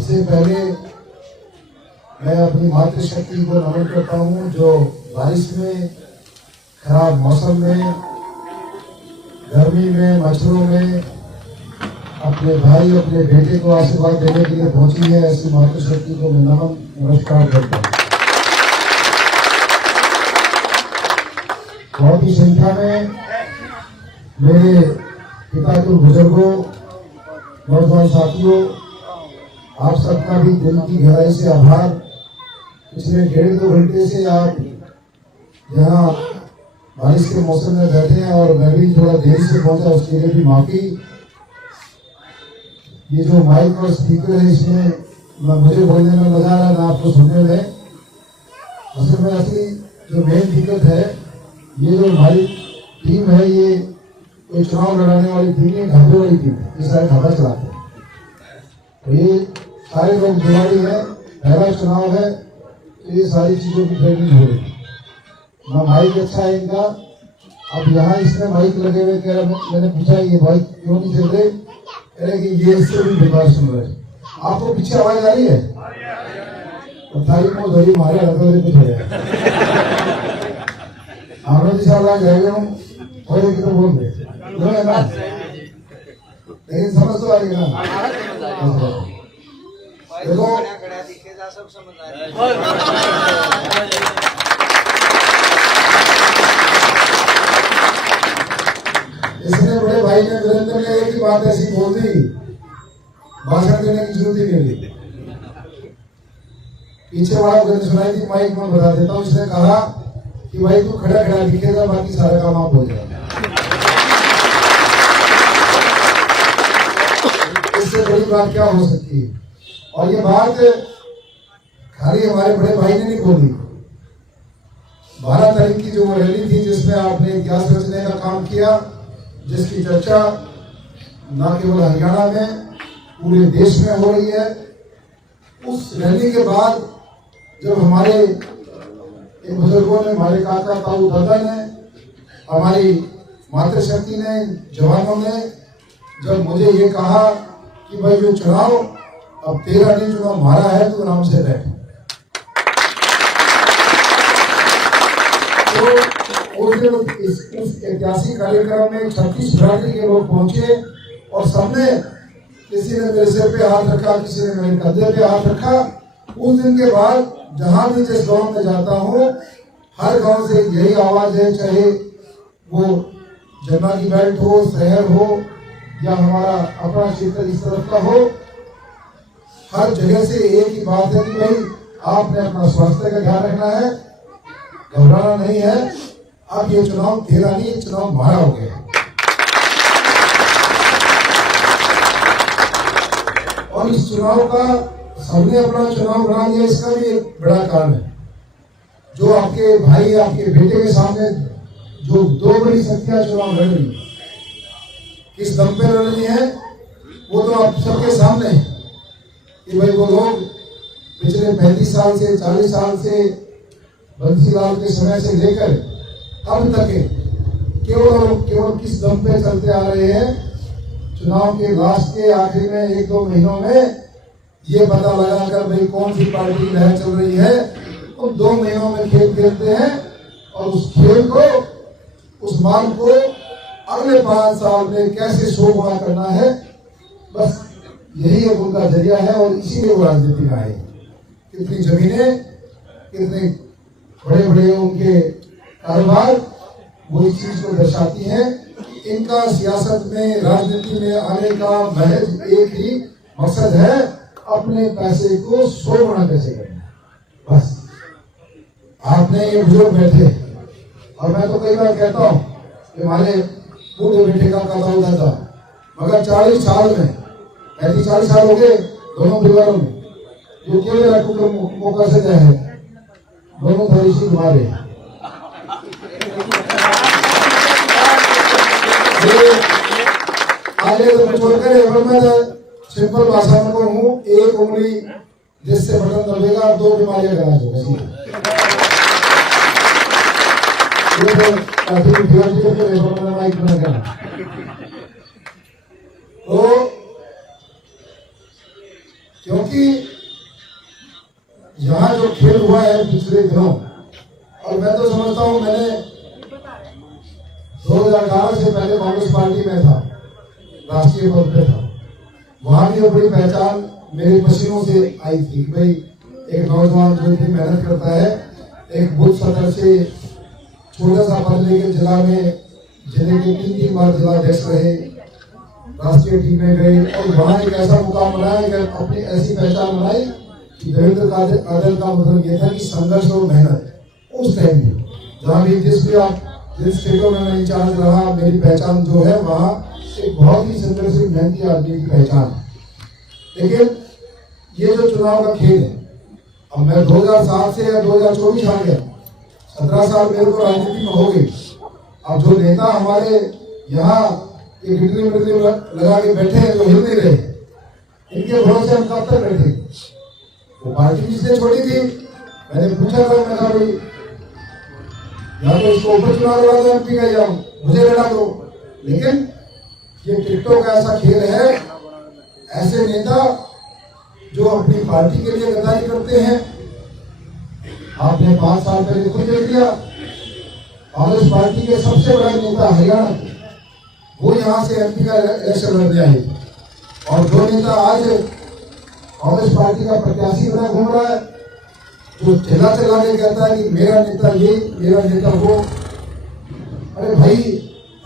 सबसे पहले मैं अपनी मातृशक्ति को नमन करता हूँ, जो बारिश में, खराब मौसम में, गर्मी में, मच्छरों में अपने भाई, अपने बेटे को आशीर्वाद देने के लिए पहुंची है। ऐसी मातृशक्ति को मैं नमन नमस्कार करता हूँ। बहुत ही संख्या में मेरे पिता के बुजुर्गों, नौजवान साथियों, आप सबका भी दिल की गहराई से आभार। पिछले 1.5-2 घंटे से आप यहाँ बारिश के मौसम में बैठे हैं और मैं भी थोड़ा देर से पहुंचा, उसके लिए भी माफी। ये जो माइक और स्पीकर है, इसमें मुझे बोलने में मजा आ रहा है, ना आपको सुनने में। असल में असली जो मेन दिक्कत है, ये जो हमारी टीम है, ये कोई चुनाव लड़ाने वाली टीम है, ढाबे वाली टीम है। ये सारे ढाबा चलाते हैं, तो ये सारे लोग दिवाली है, पहला चुनाव है, तो ये सारी चीजों की ट्रेनिंग हो रही है। ना माइक अच्छा है इनका। अब यहाँ इसमें माइक लगे हुए, कह रहा, मैंने पूछा ये माइक क्यों नहीं चल रहे, कह रहे कि ये इससे भी बेकार सुन रहे। आपको पीछे आवाज आ रही है? तो थारी को धरी मारे हल्का कुछ हो जाए। आनंद जी साहब लाग रहे हूँ और एक तो बोल रहे है ना, लेकिन समझ तो आ रही है ना। देखो इसने बड़े भाई ने वीरेंद्र ने एक ही बात ऐसी बोल दी, भाषण देने की जरूरत ही नहीं थी। पीछे वाला गंद सुनाई थी, माइक में बता देता हूँ। इसने कहा कि भाई तू खड़ा खड़ा दिखेगा, बाकी सारा काम आप हो जाएगा। इससे बड़ी बात क्या हो सकती है? और ये बात खाली हमारे बड़े भाई ने नहीं बोली। 12 तारीख की जो रैली थी, जिसमें आपने इतिहास रचने का काम किया, जिसकी चर्चा न केवल हरियाणा में, पूरे देश में हो रही है, उस रैली के बाद जब हमारे इन बुजुर्गों ने, हमारे काका ताऊ दादा ने, हमारी मातृशक्ति ने, जवानों ने जब मुझे ये कहा कि भाई जो चुनाव अब तेरा नहीं, चुनाव हमारा है, तो आराम से बैठ। तो उस ऐतिहासिक कार्यक्रम में 36 बिरादरी के लोग पहुंचे और सबने, किसी ने मेरे सिर पे हाथ रखा, किसी ने मेरे कंधे पे हाथ रखा। उस दिन के बाद जहां भी जिस गांव में जाता हूं, हर गांव से यही आवाज है, चाहे वो जमुना की बेल्ट हो, शहर हो, या हमारा अपना क्षेत्र इस तरफ का हो, हर जगह से एक ही बात है कि भाई आपने अपना स्वास्थ्य का ध्यान रखना है, घबराना नहीं है। अब ये चुनाव तेरा नहीं, चुनाव हमारा हो गया। और इस चुनाव का सबने अपना चुनाव बना लिया, इसका भी एक बड़ा कारण है। जो आपके भाई, आपके बेटे के सामने जो 2 बड़ी शक्तियां चुनाव लड़ रही है, किस दम पे लड़ रही है, वो तो आप सबके सामने है कि भाई वो लोग पिछले 35 साल से, 40 साल से, बंसीलाल के समय से लेकर अब तक केवल किस दम पे चलते आ रहे हैं। चुनाव के लास्ट के आखिरी में 1-2 महीनों में ये पता लगाकर भाई कौन सी पार्टी की लहर चल रही है, उन 2 महीनों में खेल खेलते हैं और उस खेल को, उस मांग को अगले 5 साल में कैसे 100 गुना करना है, बस यही एक उनका जरिया है। और इसीलिए वो राजनीति में आए। कितनी जमीनें, कितने बड़े बड़े उनके कारोबार, वो इस चीज को दर्शाती हैं। इनका सियासत में, राजनीति में आने का महज एक ही मकसद है, अपने पैसे को 100 गुना कैसे करना। बस आपने ये बुजुर्ग बैठे, और मैं तो कई बार कहता हूँ कि हमारे बूढ़े बेटे का काका उधर था, मगर 40 साल में, 35-40 साल हो गए दोनों परिवारों में, जो केवल मौका से जाए, दोनों थोड़ी सी मारे। आगे तो छोड़कर मैं सिंपल भाषा में कहूँ, एक उंगली जिससे बटन दबेगा और 2 बीमारियां का इलाज होगा। तो क्योंकि क्योंकि यहाँ जो खेल हुआ है पिछले दिनों, और मैं तो समझता हूँ मैंने 2018 से पहले कांग्रेस पार्टी में था, राष्ट्रीय पद पे था। वहां भी बड़ी पहचान मेरे पसीनों से आई थी कि भाई एक नौजवान जो इतनी मेहनत करता है, एक बूथ सदर से छोटा सा पद लेके जिला में, जिले के 3 बार जिला अध्यक्ष रहे, राष्ट्रीय टीम में गए और वहां एक ऐसा मुकाम बनाया कि अपनी ऐसी पहचान बनाई कि देवेंद्र कादल का मतलब ये था कि संघर्ष और मेहनत। उस टाइम में जहाँ भी जिस स्टेटों में मैं इंचार्ज रहा, मेरी पहचान जो है वहाँ एक बहुत ही संघर्षशील मेहनती आदमी की पहचान है। लेकिन ये जो चुनाव का खेल है, अब मैं 2007 से या 2024 आ गया, 17 साल मेरे को राजनीति में हो गई। अब जो नेता हमारे यहाँ एक इतनी लगा के बैठे हैं जो हिल नहीं रहे, इनके भरोसे हम कब तक बैठे? वो पार्टी जिसने छोड़ी थी, मैंने पूछा था, मैं कहा भाई या तो इसको ऊपर चुनाव लड़ा दो एमपी का, या मुझे लड़ा दो। लेकिन ये टिकटों का ऐसा खेल है, ऐसे नेता जो अपनी पार्टी के लिए गद्दारी करते हैं। आपने 5 साल पहले खुद देख लिया, कांग्रेस पार्टी के सबसे बड़ा नेता हरियाणा के, वो यहाँ से एमपी का इलेक्शन लड़ने आए थे। और जो नेता आज कांग्रेस पार्टी का प्रत्याशी बना घूम रहा है, जो चिल्ला चिल्ला के कहता है कि मेरा नेता ये, मेरा नेता वो। अरे भाई,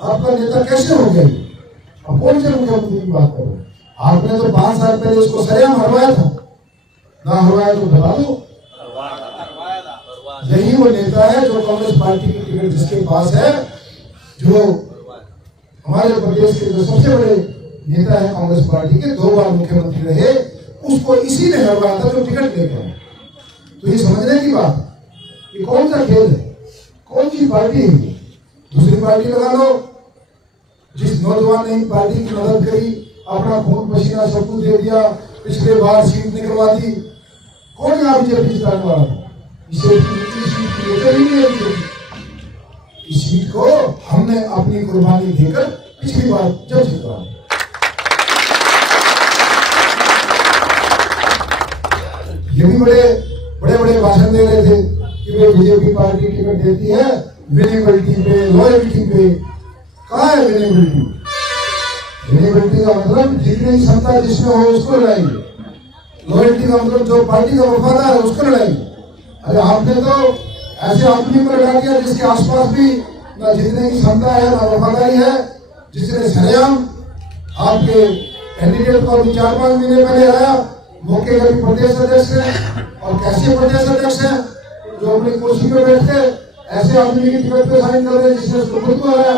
आपका नेता कैसे हो गया? अब कौन से मुख्यमंत्री की बात करो? आपने तो 5 साल पहले उसको सरेआम हरवाया था, ना हरवाया तो बता दो। यही वो नेता है जो कांग्रेस पार्टी की टिकट जिसके पास है, जो हमारे प्रदेश के जो सबसे बड़े नेता है कांग्रेस पार्टी के, 2 बार मुख्यमंत्री रहे, उसको इसी ने हरवाया था जो टिकट लेकर। तो ये समझने की बात, ये कौन सा खेल है, कौन सी पार्टी है? दूसरी पार्टी लगा लो। जिस नौजवान ने इन पार्टी की मदद करी, अपना खून पसीना सब कुछ दे दिया, पिछले बार सीट निकलवा दी, कौन यहाँ बीजेपी जिताने वाला था? इस सीट को हमने अपनी कुर्बानी देकर पिछली बार जब जितवा। ये भी बड़े भाषण दे रहे थे कि वे बीजेपी पार्टी टिकट देती है विनेबिलिटी पे, लॉयल्टी पे। कहाँ है विनेबिलिटी? विनेबिलिटी का मतलब जीतने की क्षमता जिसमें हो उसको लड़ाएंगे, लॉयल्टी का मतलब जो पार्टी का वफादार है उसको लड़ाएंगे। अरे आपने तो ऐसे आदमी को लगा दिया जिसके आसपास भी ना जीतने की क्षमता है ना वफादारी है, जिसने सरेआम आपके कैंडिडेट को अभी 4-5 महीने पहले आया, मौके का भी प्रदेश अध्यक्ष है। और कैसे प्रदेश अध्यक्ष है जो अपनी कुर्सी पे बैठते ऐसे आदमी की टिकट पे साइन कर रहे हैं जिसने उसको खुद को हराया।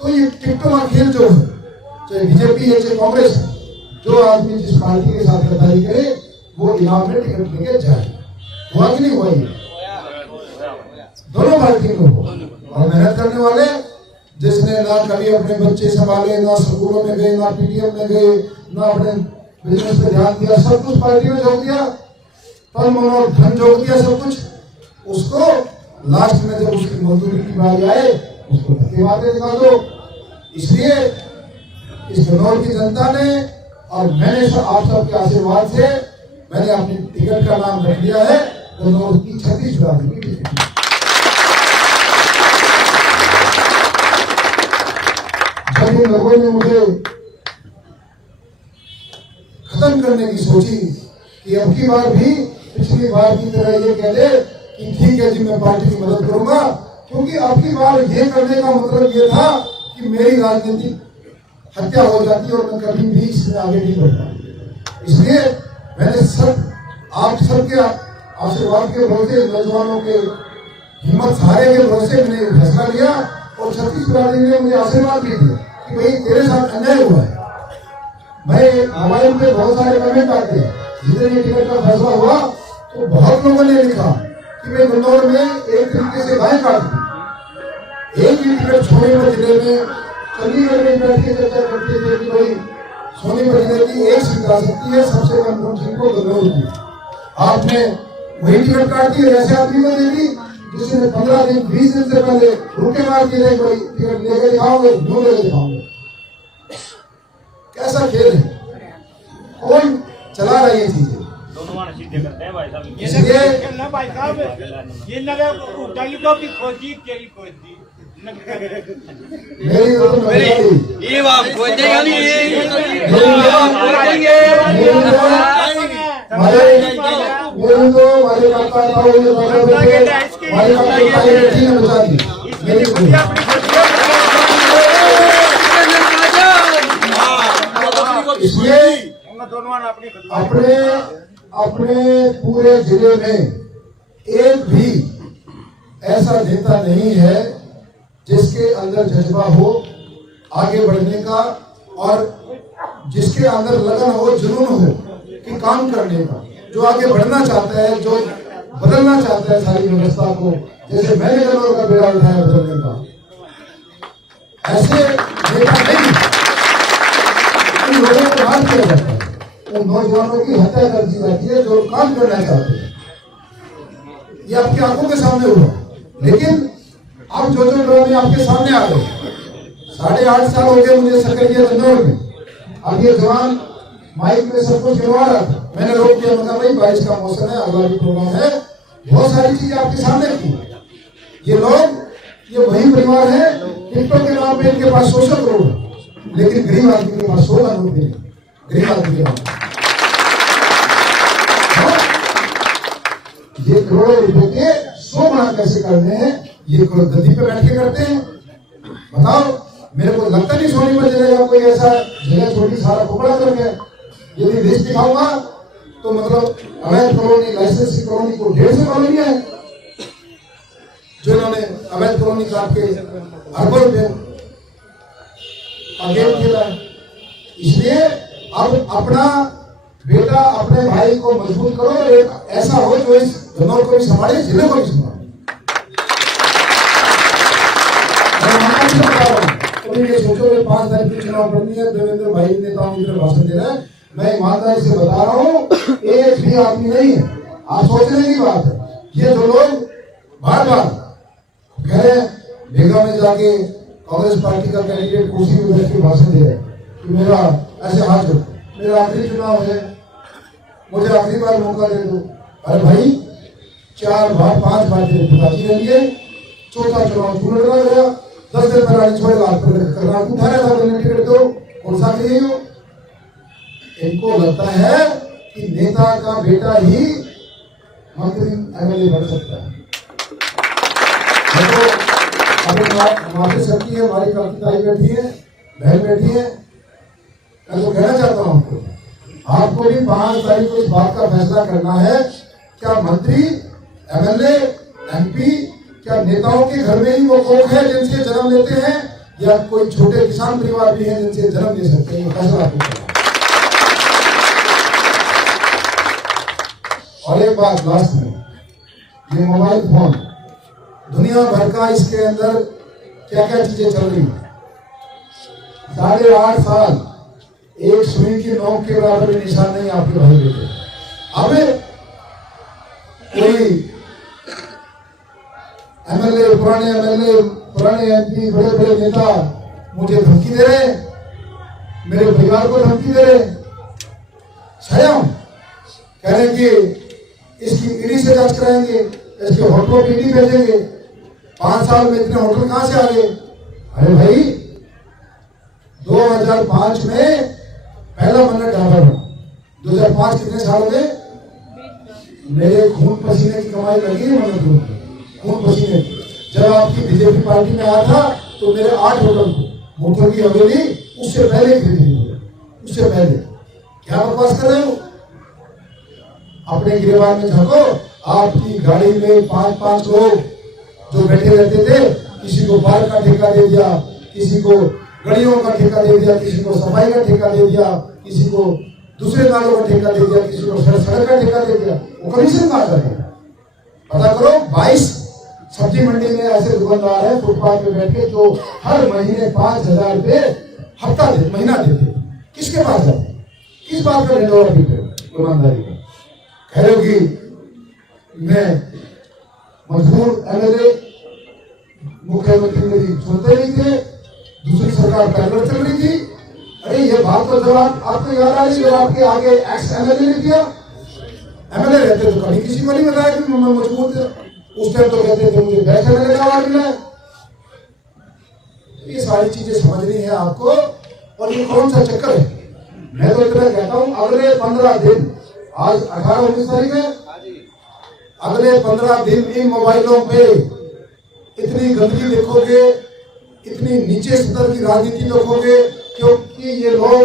तो ये टिकटों का खेल जो है, चाहे बीजेपी है चाहे कांग्रेस है, जो आदमी जिस पार्टी के साथ गद्दारी करे वो इनाम में टिकट लेके जाए। हुआ कि नहीं हुआ? ये दोनों पार्टी में हुआ। और मेहनत करने वाले जिसने ना कभी अपने बच्चे संभाले, ना स्कूलों में गए, ना पीटीएम में गए, ना अपने बिजनेस पे ध्यान दिया, सब कुछ पार्टी में झोंक दिया, तन मन और धन झोंक दिया सब कुछ, उसको लास्ट में जब उसकी मजदूरी की बारी आए उसको धन्यवाद दिखा दो। इसलिए इस गन्नौर की जनता ने और मैंने आप सबके आशीर्वाद से मैंने अपनी टिकट का नाम रख दिया है गन्नौर की छत्तीसगढ़ की टिकट। जब इन लोगों ने मुझे खत्म करने की सोची कि अब की बार भी पिछली बार की तरह ये कह दे कि ठीक है जी मैं पार्टी की मदद करूंगा, क्योंकि अब की बार ये करने का मतलब ये था कि मेरी राजनीतिक हत्या हो जाती और मैं कभी भी इसमें आगे नहीं बढ़ता। इसलिए मैंने आप सबके आशीर्वाद के भरोसे, नौजवानों के हिम्मत सहारे के भरोसे मैंने फैसला लिया और छत्तीसगढ़ ने मुझे आशीर्वाद भी दिया कि भाई तेरे साथ अन्याय हुआ है। मैं मोबाइल पे बहुत सारे कमेंट आते हैं, जितने ये टिकट का फैसला हुआ तो बहुत लोगों ने लिखा कि मैं गन्नौर में एक तरीके से गाय काट दी। एक ही टिकट सोनीपत जिले में, चंडीगढ़ में बैठ के चर्चा करते थे कि भाई सोनीपत जिले की एक सीट आ सकती है, सबसे कम सीट को गन्नौर की। आपने वही टिकट काट दी, ऐसे आदमी को दे दी जिसने 15 दिन 20 दिन से पहले रुके मार के भाई टिकट लेके दिखाओगे, यूं लेके दिखाओगे। कैसा खेल है? कौन चला रही है चीजें। इसलिए मेरी तो ये बात खोज देगा नहीं मेरी तो वाले पापा था वो वाले पापा बचा दी मेरी इसलिए अपने अपने पूरे जिले में एक भी ऐसा नेता नहीं है जिसके अंदर जज्बा हो आगे बढ़ने का और जिसके अंदर लगन हो, जुनून हो कि काम करने का, जो आगे बढ़ना चाहता है, जो बदलना चाहता है सारी व्यवस्था को, जैसे मैंने जनों का बेड़ा उठाया बदलने का। ऐसे नेता नहीं, उन लोगों को मार किया जाता है, उन नौजवानों की हत्या कर दी जाती है जो काम करना चाहते हैं। ये आपकी आंखों के सामने हुआ, लेकिन अब जो ड्रामे आपके सामने आ गए। 8.5 साल हो गए मुझे सक्रिय चंदौड़ में। अब ये जवान माइक में सब कुछ गिरवा रहा था, मैंने रोक दिया, मतलब भाई बारिश का मौसम है, अगला भी प्रोग्राम है, बहुत सारी चीजें आपके सामने की। ये लोग, ये वही परिवार है टिकटॉक के नाम पे इनके पास 100 करोड़ है, लेकिन गरीब आदमी के पास 100 लाख रुपए नहीं, गरीब आदमी के पास ये करोड़ों रुपए के 100 गुना कैसे करते हैं, ये गद्दी पे बैठ के करते हैं। बताओ, मेरे को लगता नहीं सोनीपत जिले का कोई ऐसा जगह छोटी सारा टुकड़ा करके, यदि लिस्ट दिखाऊंगा तो मतलब अवैध कॉलोनी, लाइसेंस की कॉलोनी को 150 कॉलोनी है जो इन्होंने अवैध कॉलोनी काट के अरबों रुपए गेम खेला है। इसलिए अब अपना बेटा, अपने भाई को मजबूत करो, एक ऐसा हो जो इस जनौर को भी संभाले, जिले को भी संभाले। ये सोचो 5 तारीख की चुनाव करनी है, देवेंद्र भाई नेताओं की तरफ भाषण दे रहे हैं, मैं ईमानदारी से बता रहा हूँ, एक भी आदमी नहीं है। आप सोचने की बात है, ये जो लोग बार बार कह रहे हैं बेगा में जाके कांग्रेस पार्टी का कैंडिडेट कुर्सी में बैठ के भाषण दे रहे हैं कि मेरा ऐसे हाथ जोड़, मेरा आखिरी चुनाव है, मुझे आखिरी बार मौका दे दो। अरे भाई 4 बार 5 बार पिताजी ने लिए, चौथा चुनाव तू लड़ रहा गया, 10 दिन पहले 6 लाख करना उठा रहा था, टिकट दो, कौन सा चाहिए हो? इनको लगता है कि नेता का बेटा ही मंत्री एमएलए बन सकता है। माफी सकती है, हमारी काकी बैठी है, बहन बैठी है, मैं तो कहना चाहता हूँ आपको भी 5 तारीख को इस बात का फैसला करना है, क्या मंत्री, एमएलए, एमपी, क्या नेताओं के घर में ही वो लोग हैं जिनसे जन्म लेते हैं, या कोई छोटे किसान परिवार भी हैं जिनसे जन्म ले सकते हैं? फैसला आपको करना। और एक बात लास्ट में, ये मोबाइल फोन दुनिया भर का, इसके अंदर क्या क्या चीजें चल रही है। 8.5 साल एक सुई की नोक के बराबर निशान नहीं आपके भाई बेटे। अब कोई एमएलए, पुराने एमपी, बड़े बड़े नेता मुझे धमकी दे रहे, मेरे परिवार को धमकी दे रहे, स्वयं कह रहे कि इसकी ईडी से जांच कराएंगे, इसके होटलों की ईडी भेजेंगे, 5 साल में इतने होटल कहां से आ गए? अरे भाई 2005 में पहला मन्नत ढाबा बना, 2005 कितने साल में? मेरे खून पसीने की कमाई लगी है मन्नत, खून पसीने। जब आपकी बीजेपी पार्टी में आया था तो मेरे 8 होटल को मोटर की हवेली उससे पहले खरीदी हुई, उससे पहले। क्या बकवास कर रहे हो? अपने गिरबान में झांको, आपकी गाड़ी में 5-5 लोग जो बैठे रहते थे, किसी को बार का ठेका दे दिया, किसी को गड़ियों का ठेका दे दिया, किसी को सफाई का ठेका दे दिया, किसी को दूसरे नालों का ठेका दे दिया, किसी को सड़क का ठेका दे दिया। वो कमीशन कहाँ जा रहे हैं? पता करो। 22 सब्जी मंडी में ऐसे दुकानदार है फुटपाथ पे बैठ के जो हर महीने 5,000 रुपए हफ्ता दे, महीना देते। किसके पास जाते? किस बात का ढिंढोरा पीटे ईमानदारी का? कह रहे हो कि मैं मजबूर एमएलए, मुख्यमंत्री मेरी सुनते नहीं थे, दूसरी सरकार पैदल चल रही थी, अरे ये बात तो जब आपको याद आ रही, जब आपके आगे एक्स एमएलए ने किया, एमएलए रहते तो कभी किसी को नहीं बताया कि मैं मजबूत, उस टाइम तो कहते थे मुझे बैक एमएलए का अवार्ड मिला है। ये सारी चीजें समझनी है आपको, और ये कौन सा चक्कर है। मैं तो इतना कहता हूं, अगले 15 दिन, आज 18-19 तारीख है, अगले 15 दिन इन मोबाइलों पे इतनी गंदगी देखोगे, इतनी नीचे स्तर की राजनीति देखोगे, क्योंकि ये लोग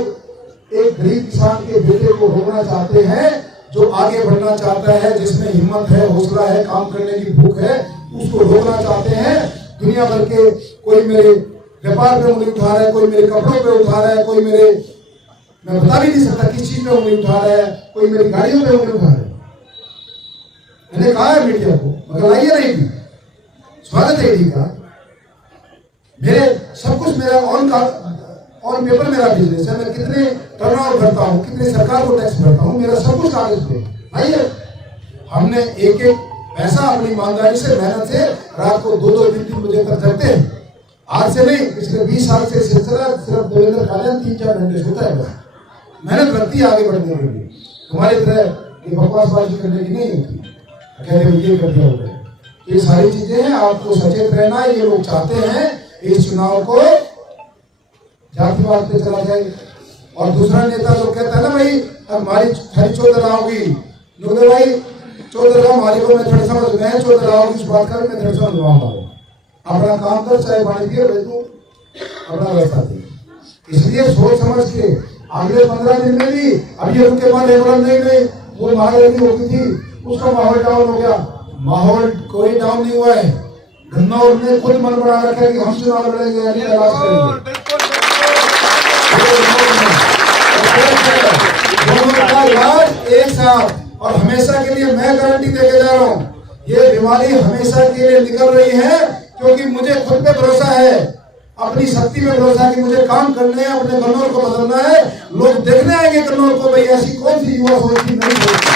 एक गरीब किसान के बेटे को रोकना चाहते हैं, जो आगे बढ़ना चाहता है, जिसमें हिम्मत है, हौसला है, काम करने की भूख है, उसको रोकना चाहते हैं। दुनिया भर के, कोई मेरे व्यापार पे उंगली उठा रहा है, कोई मेरे कपड़ों पे उठा रहा है, कोई मेरे, मैं बता भी नहीं सकता किस चीज पे उंगली उठा रहा है, कोई मेरी गाड़ियों पे उंगली उठा रहा है। मैंने कहा है मीडिया को, मगर लाइए नहीं की, स्वागत है ईडी का। मेरे सब कुछ मेरा ऑन पेपर मेरा बिजनेस है, मैं कितने टर्नओवर भरता हूँ, कितने सरकार को टैक्स भरता हूँ, मेरा सब कुछ कागज पे आइए। हमने एक एक पैसा अपनी ईमानदारी से, मेहनत से, रात को 2-2, 3-3 बजे तक जगते हैं। आज से नहीं, पिछले 20 साल से सिलसिला सिर्फ देवेंद्र कालियान 3-4 घंटे सोता है। बस मेहनत लगती है आगे बढ़ने के लिए, तुम्हारी तरह ये बकवासबाजी करने की नहीं होती, कहते ये कर दिया हो गया। ये सारी चीजें हैं, आपको सचेत रहना है। ये लोग चाहते हैं इस चुनाव को जातिवाद पे चला जाए। और दूसरा नेता जो कहता है ना, भाई हमारी खरी चौधरा होगी, नुकदे भाई चौधरा हमारी को मैं थोड़ा समझ गए, चौधरा होगी इस बात का भी मैं थोड़ा समझ लूंगा। अपना काम कर, चाहे पानी पिए, भाई तू अपना व्यवस्था दे। इसलिए सोच समझ के अगले 15 दिन में भी, अभी उनके बाद नहीं वो महारैली होती थी, उसका माहौल डाउन हो गया। माहौल कोई डाउन नहीं हुआ है। गन्नौर ने खुद मन बना रखा है कि हम चुनाव लड़ेंगे, यानी तलाश करेंगे। दोनों का इलाज एक साथ, और हमेशा के लिए मैं गारंटी देके जा रहा हूँ, ये बीमारी हमेशा के लिए निकल रही है, क्योंकि मुझे खुद पे भरोसा है, अपनी शक्ति में भरोसा है कि मुझे काम करने हैं, अपने गन्नौर को बदलना है। लोग देखने आएंगे गन्नौर को, भाई ऐसी कौन सी युवा सोच थी, नहीं सोचती।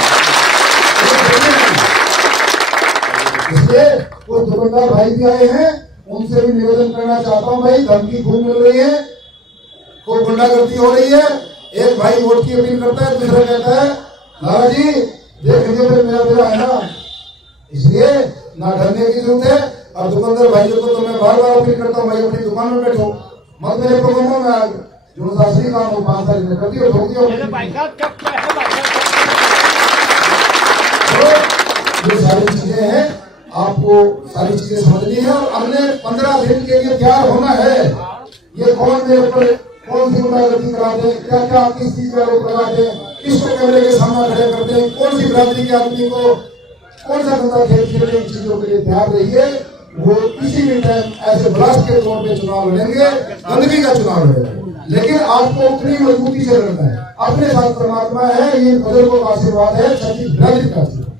इसलिए वो दुकानदार भाई भी आए हैं, उनसे भी निवेदन करना चाहता हूँ, भाई धमकी खूब मिल रही है, खूब गुंडागर्दी हो रही है। एक भाई वोट की अपील करता है, दूसरा कहता है लाला जी देख लीजिए फिर मेरा है ना। इसलिए ना डरने की जरूरत है। और दुकानदार भाइयों को तो मैं बार बार अपील करता हूँ, भाई अपनी दुकान में बैठो, मत मेरे प्रोग्रामों में आगे जो शास्त्री काम हो 5 तारीख में कर दियो, ठोक दियो। ये सारी चीजें हैं, आपको सारी चीजें समझनी है, और अगले 15 दिन के लिए तैयार होना है। ये कौन मेरे ऊपर कौन सी गुंडागर्दी करा दे, क्या क्या किस चीज का आरोप लगा दे, किसको कैमरे के सामने खड़े कर दे, कौन सी बिरादरी के आदमी को कौन सा गंदा खेल खेलने, इन चीजों के लिए तैयार रहिए। वो किसी भी टाइम ऐसे ब्लास्ट के तौर पे चुनाव लड़ेंगे, गंदगी का चुनाव लड़ेंगे, लेकिन आपको उतनी मजबूती से लड़ना है। अपने साथ परमात्मा है, ये बुजुर्गों का आशीर्वाद है, सच्ची बिरादरी का आशीर्वाद।